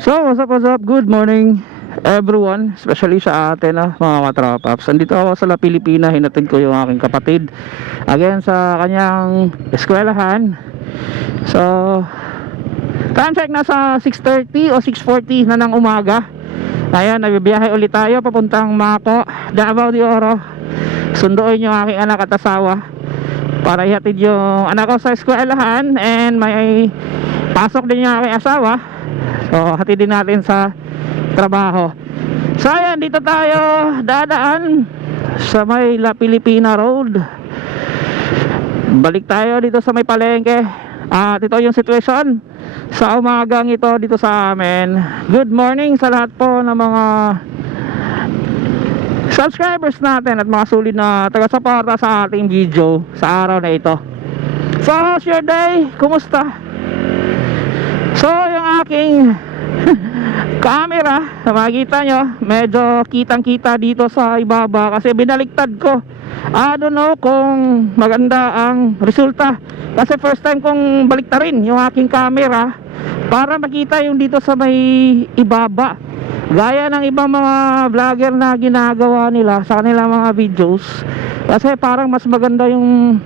So, what's up? Good morning everyone, especially sa atin mga katrapaps. Andito ako sa La Pilipina, hinatid ko yung aking kapatid again sa kanyang eskwelahan. So, time check nasa 6:30 o 6:40 na ng umaga. Ayan, nagbibiyahe ulit tayo papuntang Maco, Davao de Oro. Sunduin yung aking anak at asawa para ihatid yung anak ko sa eskwelahan, and may pasok din yung aking asawa. So, hatidin natin sa trabaho. So, ayan, dito tayo dadaan sa may La Pilipina Road. Balik tayo dito sa may palengke. At ito yung situation sa umagang ito dito sa amin. Good morning sa lahat po ng mga subscribers natin at mga sulit na taga-suporta sa ating video sa araw na ito. So, how's your day? Kumusta? So, yung aking camera, makikita nyo, medyo kitang-kita dito sa ibaba kasi binaliktad ko. I don't know kung maganda ang resulta kasi first time kong baliktarin yung aking camera para makita yung dito sa may ibaba, gaya ng ibang mga vlogger na ginagawa nila sa kanilang mga videos. Kasi parang mas maganda yung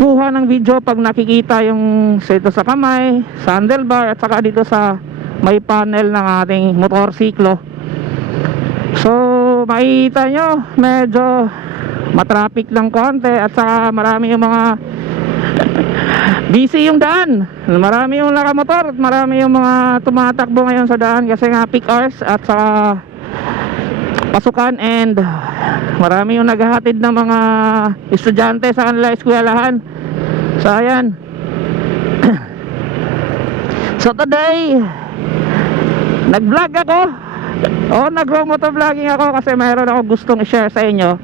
kuha ng video pag nakikita yung dito sa kamay, sa handlebar, at saka dito sa may panel ng ating motorsiklo. So makikita nyo medyo matraffic lang konti, at saka marami yung mga busy yung daan, marami yung nakamotor at marami yung mga tumatakbo ngayon sa daan kasi nga peak hours at saka pasukan, and marami yung naghahatid ng mga estudyante sa kanila eskwelahan. So ayan. So today nag-vlog ako, nag-motovlogging ako kasi mayroon ako gustong i-share sa inyo.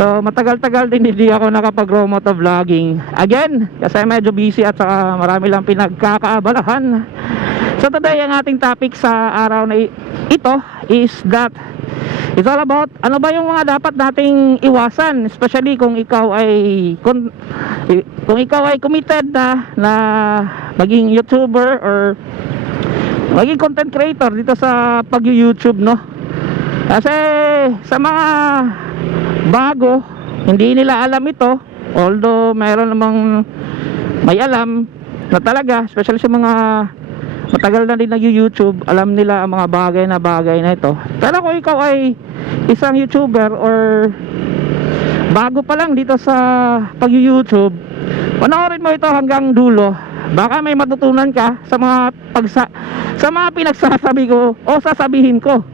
So matagal-tagal din hindi ako nakapag-motovlogging again kasi medyo busy at saka marami lang pinagkakaabalahan. So today ang ating topic sa araw na ito is that it's all about ano ba yung mga dapat nating iwasan, especially kung ikaw ay kung ikaw ay committed na maging YouTuber or maging content creator dito sa pag-YouTube, no? Kasi sa mga bago, hindi nila alam ito, although mayroon namang may alam na talaga, especially sa mga matagal na din nag-YouTube, alam nila ang mga bagay na ito. Pero kung ikaw ay isang YouTuber or bago pa lang dito sa pag-YouTube, panoorin mo ito hanggang dulo. Baka may matutunan ka sa mga pinagsasabi ko o sasabihin ko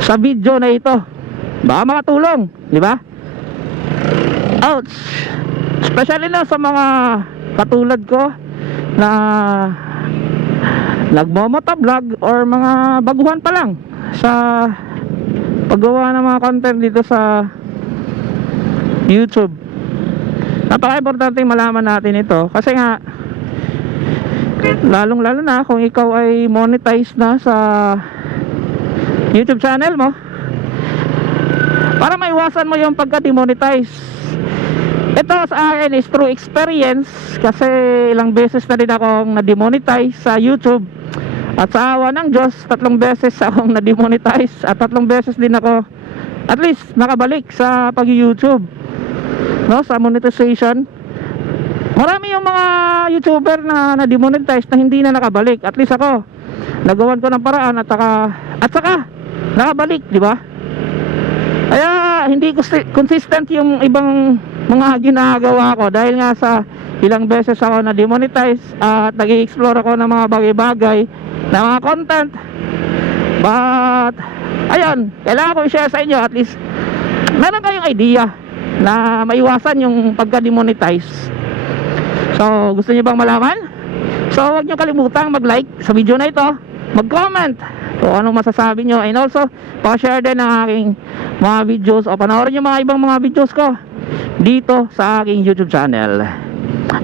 sa video na ito. Baka makatulong, di ba? Ouch! Especially na sa mga katulad ko na nagmomotovlog or mga baguhan pa lang sa paggawa ng mga content dito sa YouTube. Napaka-importante malaman natin ito kasi nga lalong-lalo na kung ikaw ay monetize na sa YouTube channel mo, para maiwasan mo yung pagka-demonetize. Ito sa akin is true experience kasi ilang beses na din akong na-demonetize sa YouTube, at sa awa ng Diyos 3 beses akong na-demonetize at 3 beses din ako at least nakabalik sa pag-YouTube, no, sa monetization. Marami yung mga YouTuber na na-demonetize na hindi na nakabalik. At least ako nagawan ko ng paraan at saka nakabalik, di ba? Kaya hindi consistent yung ibang mga ginagawa ko dahil nga sa ilang beses ako na-demonetize at nag-i-explore ako ng mga bagay-bagay na mga content. But ayun, kailangan ko i-share sa inyo, at least meron kayong idea na maiwasan yung pagka-demonetize. So gusto niyo bang malaman? So huwag niyo kalimutang mag-like sa video na ito, mag-comment kung anong masasabi nyo, and also pa-share din ang aking mga videos o panoorin yung mga ibang mga videos ko dito sa aking YouTube channel.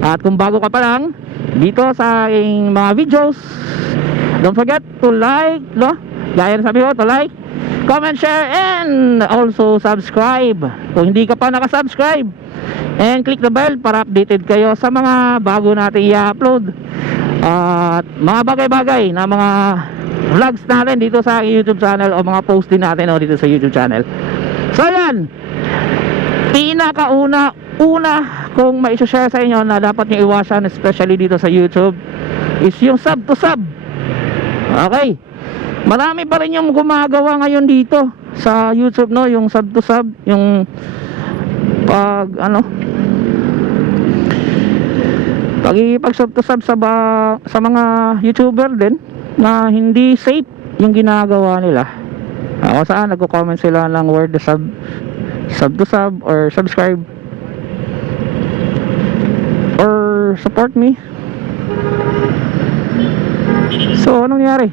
At kung bago ka pa lang dito sa aking mga videos, don't forget to like, no? Gaya na sabi ko, to like, comment, share, and also subscribe kung hindi ka pa nakasubscribe, and click the bell para updated kayo sa mga bago natin i-upload at mga bagay-bagay na mga vlogs natin dito sa YouTube channel o mga post din natin dito sa YouTube channel. So yan, pinakauna kung ma-share sa inyo na dapat nyo iwasan, especially dito sa YouTube, is yung sub to sub. Okay, marami pa rin yung gumagawa ngayon dito sa YouTube, no, yung sub to sub, yung pag pag sub to sub sa mga YouTuber din na hindi safe yung ginagawa nila. Ako saan nagko-comment sila ng word sub to sub or subscribe or support me. So anong nangyari?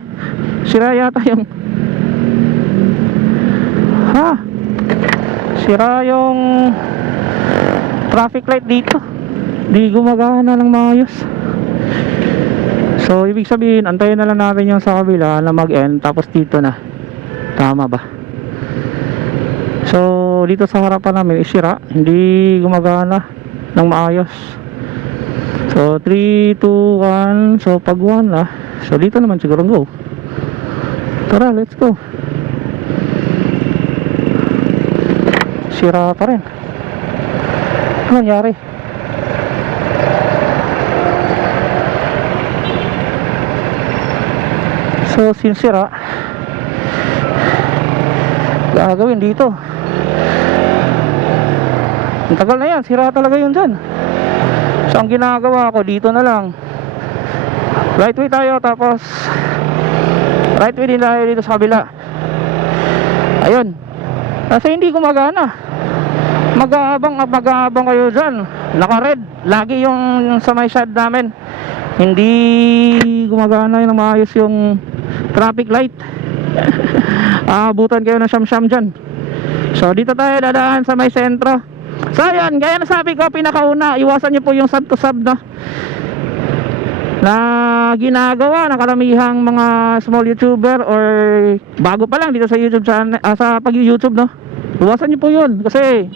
Sira yata yung sira yung traffic light dito, di gumagana ng maayos. So ibig sabihin, antayin na lang natin yung sa kabila na mag-end, tapos dito na. Tama ba? So dito sa harapan namin isira, hindi gumagana ng maayos. So 3, 2, 1. So pag 1 na, so dito naman siguro go. Tara, let's go. Sira pa rin. Ano nangyari? So sinsira, gagawin dito. Ang tagal na yan, sira talaga yun dyan. So ang ginagawa ko, dito na lang right way tayo, tapos right way din tayo dito sa kabila. Ayun, kasi hindi gumagana. Mag-aabang kayo dyan. Naka-red lagi yung sa may side namin. Hindi gumagana yung maayos yung traffic light. Aabutan kayo ng siyam-siyam dyan. So dito tayo dadaan sa may sentro. So ayan, gaya na sabi ko, pinakauna, iwasan nyo po yung sub to sub na ginagawa ng karamihang mga small YouTuber or bago pa lang dito sa YouTube channel, sa pag-YouTube, no? Iwasan nyo po yun, kasi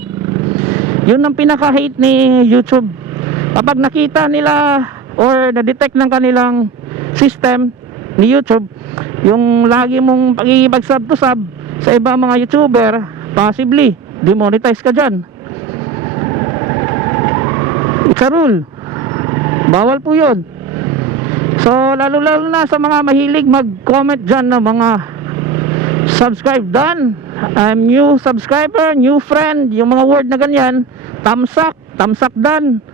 yun ang pinaka-hate ni YouTube. Kapag nakita nila or na-detect ng kanilang system ni YouTube yung lagi mong pag-sub to sub sa ibang mga YouTuber, possibly demonetize ka dyan. It's a rule, bawal po yun. So lalo na sa mga mahilig mag-comment dyan ng mga subscribe done, I'm new subscriber, new friend, yung mga word na ganyan, thumbs up done,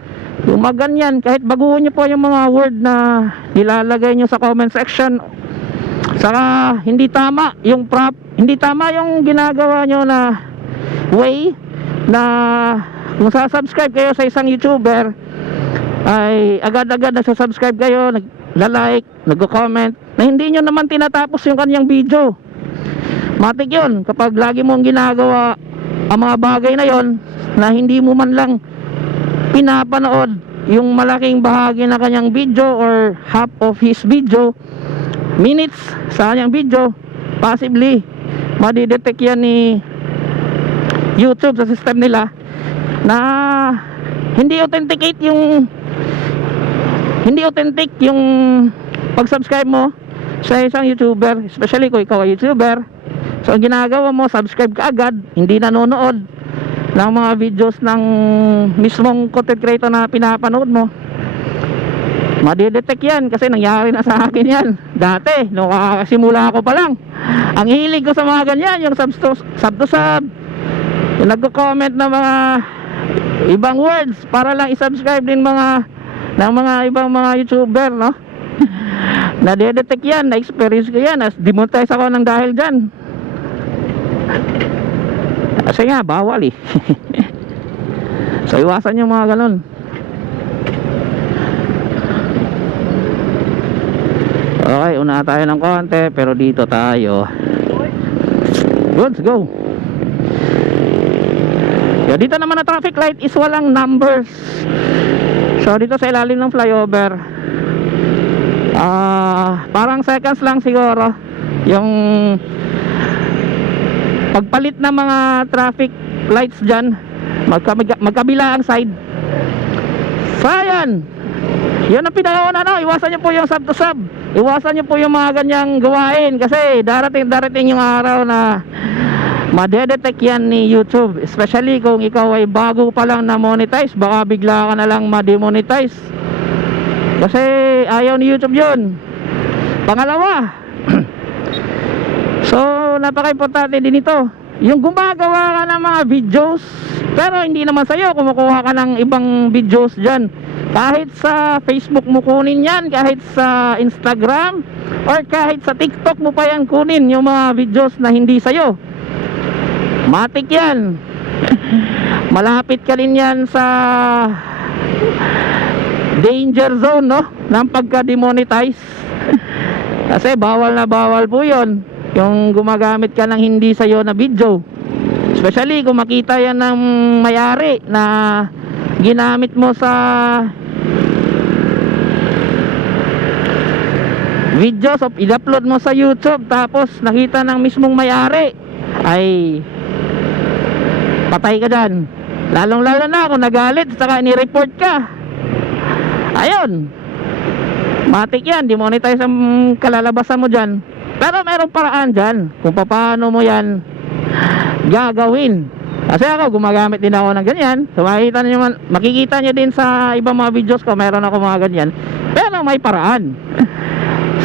yung mga ganyan, kahit baguhin nyo po yung mga word na nilalagay nyo sa comment section. Saka hindi tama yung hindi tama yung ginagawa nyo na way na kung sasubscribe kayo sa isang YouTuber ay agad-agad nagsasubscribe kayo, nagla-like, nagko-comment na hindi nyo naman tinatapos yung kanyang video. Matik yun kapag lagi mong ginagawa ang mga bagay na yon na hindi mo man lang pinapanood yung malaking bahagi na kanyang video or half of his video, minutes sa kanyang video, possibly madidetect yan ni YouTube sa system nila na hindi authentic yung pag-subscribe mo sa isang YouTuber, especially kung ikaw ay YouTuber. So ang ginagawa mo, subscribe ka agad, hindi nanonood ng mga videos ng mismong content creator na pinapanood mo. Madidetect yan, kasi nangyari na sa akin yan dati, nung simula ako pa lang. Ang hilig ko sa mga ganyan, yung sub to sub, yung nagko-comment na mga ibang words para lang i-subscribe din ng mga ibang mga YouTuber, no? Nadedetect yan, na-experience ko yan, demonetize ako ng dahil dyan. Kasi nga, bawal eh. So iwasan yung mga ganun. Okay, una tayo ng konti, pero dito tayo. Let's go. So, dito naman na traffic light is walang numbers. So dito sa ilalim ng flyover, parang seconds lang siguro yung pagpalit ng mga traffic lights dyan, magkabila ang side. So ayan, yun ang pinakauna, no? Iwasan nyo po yung sub to sub, iwasan nyo po yung mga ganyang gawain, kasi darating yung araw na madedetect yan ni YouTube, especially kung ikaw ay bago pa lang na monetize. Baka bigla ka na lang ma-demonetize, kasi ayaw ni YouTube yun. Pangalawa, so napaka-importante din ito, yung gumagawa ka ng mga videos pero hindi naman sa'yo, kumukuha ka ng ibang videos dyan, kahit sa Facebook mo kunin yan, kahit sa Instagram, or kahit sa TikTok mo pa yan kunin yung mga videos na hindi sa'yo. Matik yan. Malapit ka rin yan sa danger zone, no, ng pagka-demonetize. Kasi bawal na bawal po yun, yung gumagamit ka ng hindi sa'yo na video, especially kung makita yan ng may-ari na ginamit mo sa videos of i-upload mo sa YouTube, tapos nakita ng mismong may-ari, ay patay ka dyan. Lalong lalo na kung nagalit saka ni-report ka, ayun, matik yan, demonetize ang kalalabasan mo dyan. Pero mayroong paraan dyan kung paano mo yan gagawin. Kasi ako, gumagamit din ako ng ganyan. So makikita nyo din sa ibang mga videos ko, meron ako mga ganyan, pero may paraan.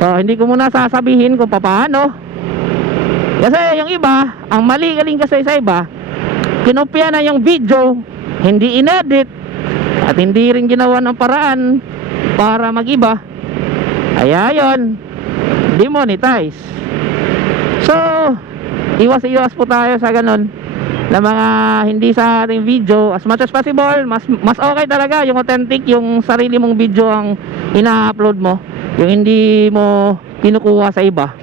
So hindi ko muna sasabihin kung paano, kasi yung iba, ang mali galing kasi sa iba, kinopya na yung video, hindi inedit, at hindi rin ginawa ng paraan para mag-iba. Ay yun, demonetize. So iwas po tayo sa ganun na mga hindi sa ating video. As much as possible, mas okay talaga yung authentic, yung sarili mong video ang ina-upload mo, yung hindi mo kinukuha sa iba.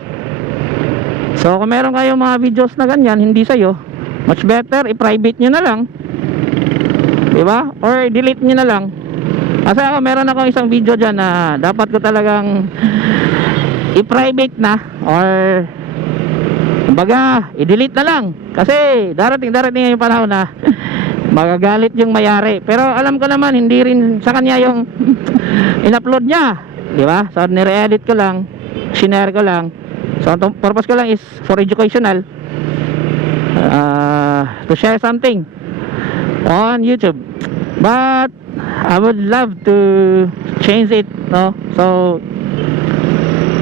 So kung meron kayong mga videos na ganyan hindi sa'yo, much better i-private nyo na lang, diba? Or delete nyo na lang. Kasi ako, meron akong isang video dyan na dapat ko talagang i-private na, or kumbaga i-delete na lang, kasi darating yung panahon na magagalit yung may-ari. Pero alam ko naman hindi rin sa kanya yung in-upload niya, diba? So nire-edit ko lang, shinare ko lang. So ang purpose ko lang is for educational, to share something on YouTube. But I would love to change it, no? So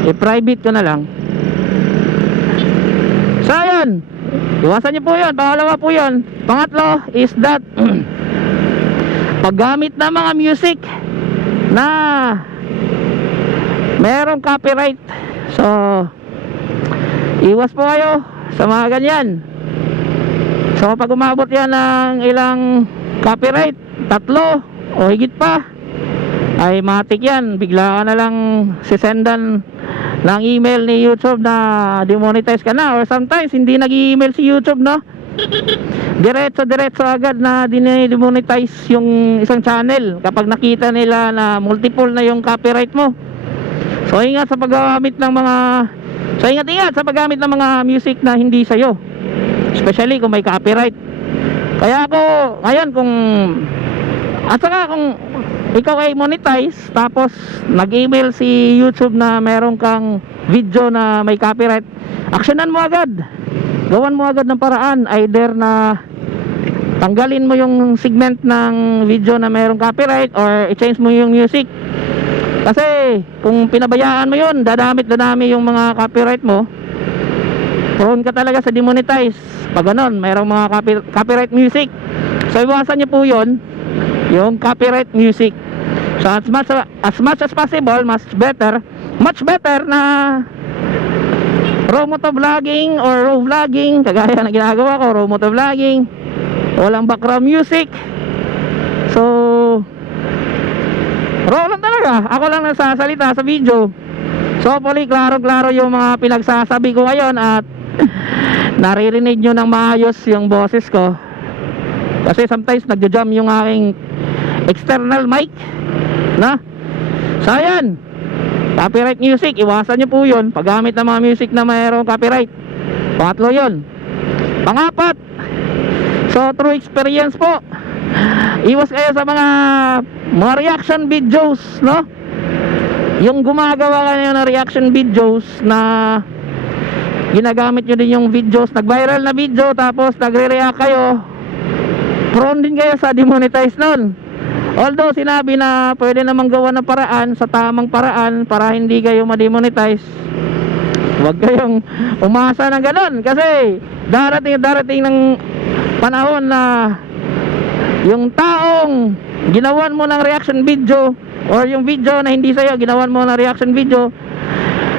i-private ko na lang. So ayun, iwasan nyo po yun. Pangalawa po yun. Pangatlo is that paggamit ng mga music na merong copyright. So iwas po kayo sa mga ganyan. So pag umabot yan ng ilang copyright, 3 o higit pa, ay matik yan, bigla ka na lang sisendan ng email ni YouTube na demonetize ka na. Or sometimes hindi nag-email si YouTube, no, diretso agad na dinemonetize yung isang channel kapag nakita nila na multiple na yung copyright mo. So ingat sa paggamit ng mga ingat sa paggamit ng mga music na hindi sa'yo, especially kung may copyright. Kaya ako ngayon, at saka kung ikaw ay monetize tapos nag-email si YouTube na meron kang video na may copyright, aksyonan mo agad, gawan mo agad ng paraan, either na tanggalin mo yung segment ng video na merong copyright, or i-change mo yung music. Kasi kung pinabayaan mo yun, dadami yung mga copyright mo, prone ka talaga sa demonetize pag ganon, mayroong mga copyright music. So iwasan nyo po yun, yung copyright music. So as much as possible, much better na raw moto vlogging or raw vlogging, kagaya na ginagawa ko, raw moto vlogging, walang background music. So raw lang talaga, ako lang nagsasalita sa video. So hopefully klaro yung mga pinagsasabi ko ngayon, at naririnig nyo ng maayos yung boses ko, kasi sometimes nagja-jam yung aking external mic na. So ayan, Copyright music, iwasan nyo po yun. Paggamit ng mga music na mayroong copyright. Pangatlo yun. Pangapat, so through experience po, iwas kayo sa mga reaction videos, no? Yung gumagawa kayo ng reaction videos na ginagamit nyo din yung videos, nag-viral na video tapos nagre-react kayo, prone din kayo sa demonetize nun. Although sinabi na pwede namang gawa ng paraan, sa tamang paraan para hindi kayo ma-demonetize, huwag kayong umasa ng ganun kasi darating ng panahon na yung taong ginawan mo ng reaction video or yung video na hindi sa'yo ginawan mo ng reaction video,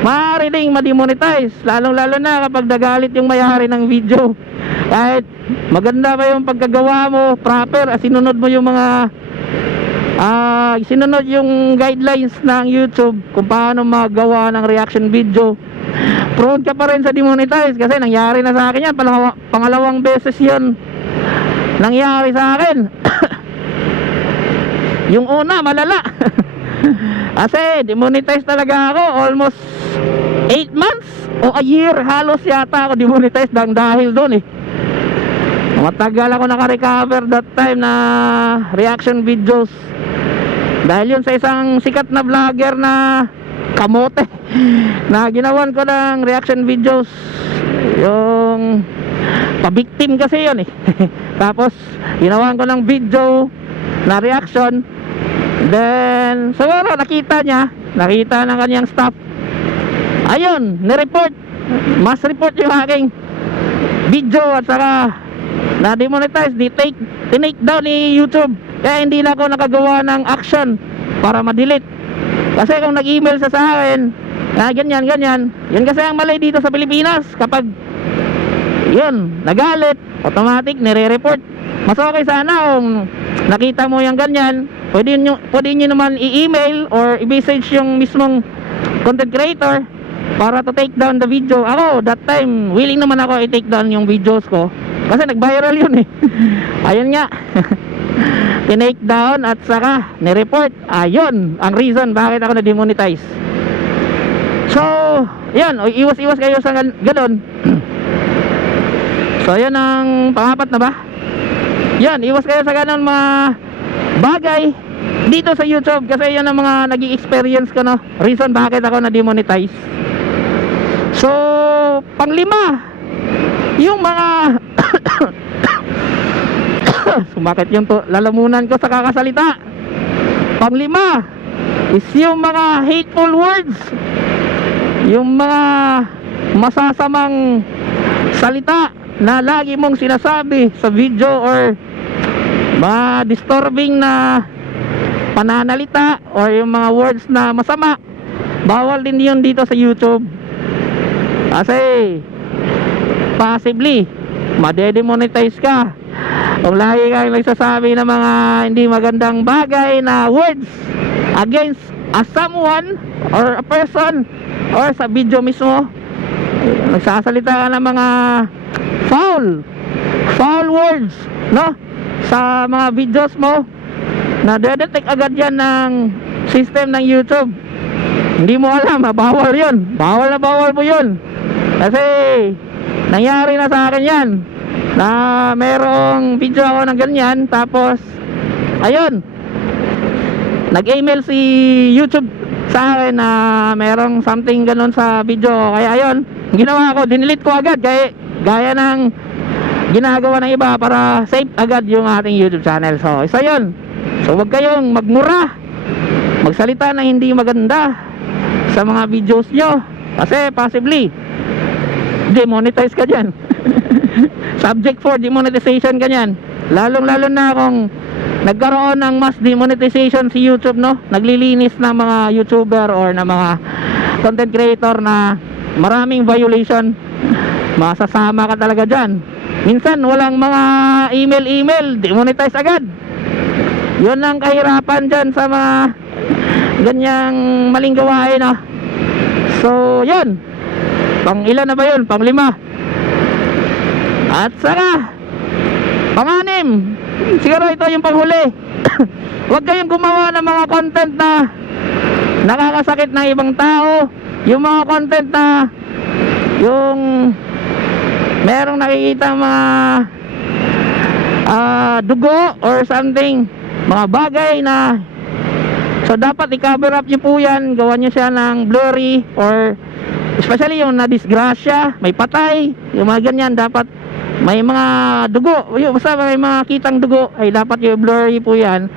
maaari ding ma-demonetize, lalong lalo na kapag nagalit yung may-ari ng video. Kahit maganda pa yung pagkagawa mo, proper, sinunod mo yung mga sinunod yung guidelines ng YouTube kung paano magawa ng reaction video, prone ka pa rin sa demonetize. Kasi nangyari na sa akin yan, pangalawang beses yun nangyari sa akin. Yung una malala kasi demonetize talaga ako, almost 8 months o a year halos yata ako demonetize dahil doon matagal ako naka-recover that time na reaction videos, dahil yun sa isang sikat na vlogger na kamote na ginawan ko ng reaction videos. Yung pa-victim kasi yun tapos ginawan ko ng video na reaction, then siguro nakita ng kanyang staff, ayun, nireport, mas report yung aking video at saka na demonetize, tinake down ni YouTube. Kaya hindi na ako nakagawa ng action para ma-delete. Kasi kung nag-email sa akin ganyan, yun kasi ang mali dito sa Pilipinas, kapag yun, nagalit, automatic nire-report. Mas okay sana kung nakita mo yung ganyan, pwede nyo naman i-email or i-message yung mismong content creator para to take down the video. Ako that time willing naman ako i-take down yung videos ko kasi nag-viral yun ayun nga tinake down at saka ni-report. Ayun ang reason bakit ako na-demonetize. So yan, iwas kayo sa ganun. So yan ang pangapat na ba? Yan, iwas kayo sa ganun mga bagay dito sa YouTube kasi yan ang mga naging experience ko, no? Reason bakit ako na-demonetize. So panglima, yung mga sumakit yung lalamunan ko sa kakasalita. Panglima is yung mga hateful words, yung mga masasamang salita na lagi mong sinasabi sa video or mga disturbing na pananalita or yung mga words na masama. Bawal din yun dito sa YouTube kasi possibly made-demonetize ka kung lagi kang nagsasabi ng mga hindi magandang bagay na words against a someone or a person or sa video mismo. Nagsasalita ka ng mga foul words, no, sa mga videos mo, na detect agad yan ng system ng YouTube. Hindi mo alam, bawal yun, bawal na bawal mo yun kasi nangyari na sa akin yan na merong video ako ng ganyan, tapos ayun, nag-email si YouTube sa akin na merong something ganun sa video. Kaya ayun, ginawa ko, dinilit ko agad gaya ng ginagawa ng iba para safe agad yung ating YouTube channel. So isa yun. So huwag kayong magmura, magsalita na hindi maganda sa mga videos nyo kasi possibly demonetize ka dyan. Subject for demonetization ka dyan. Lalong lalo na kung nagkaroon ng mass demonetization si YouTube, no? Naglilinis ng mga YouTuber or na mga content creator na maraming violation, masasama ka talaga dyan. Minsan walang mga email, demonetize agad. Yun ang kahirapan dyan sa mga ganyang maling gawain, no? So yun, pang ilan na ba yun? Pang 5. At saka pang-6, siguro ito yung panghuli. Huwag kayong gumawa ng mga content na nakakasakit ng ibang tao, yung mga content na yung merong nakikita mga dugo or something, mga bagay na, so dapat i-cover up nyo po yan, gawan nyo siya ng blurry, or especially yung na-disgrasya, may patay, yung mga ganyan, dapat may mga dugo, basta may mga kitang dugo, ay dapat yung blurry po yan.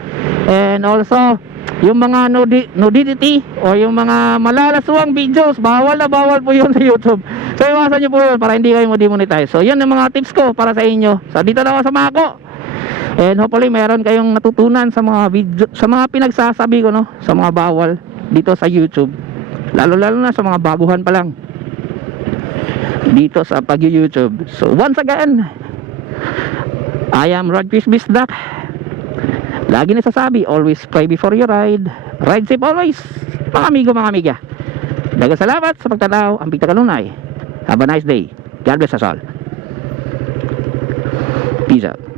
And also yung mga nudity o yung mga malalaswang videos, bawal na bawal po yun sa YouTube. So iwasan nyo po yun para hindi kayo mo-demonetize. So yun ang mga tips ko para sa inyo. So dito na ako sa Mako, and hopefully meron kayong natutunan sa mga video, sa mga pinagsasabi ko, no, sa mga bawal dito sa YouTube, lalo na sa mga baguhan pa lang dito sa pag-YouTube. So once again, I am Rod Fishbiz Duck. Lagi nasasabi, always pray before you ride. Ride safe always, mga amigo, mga amiga. Dagang salamat sa pagtanaw. Ang Pita Kalunay. Have a nice day. God bless us all. Peace out.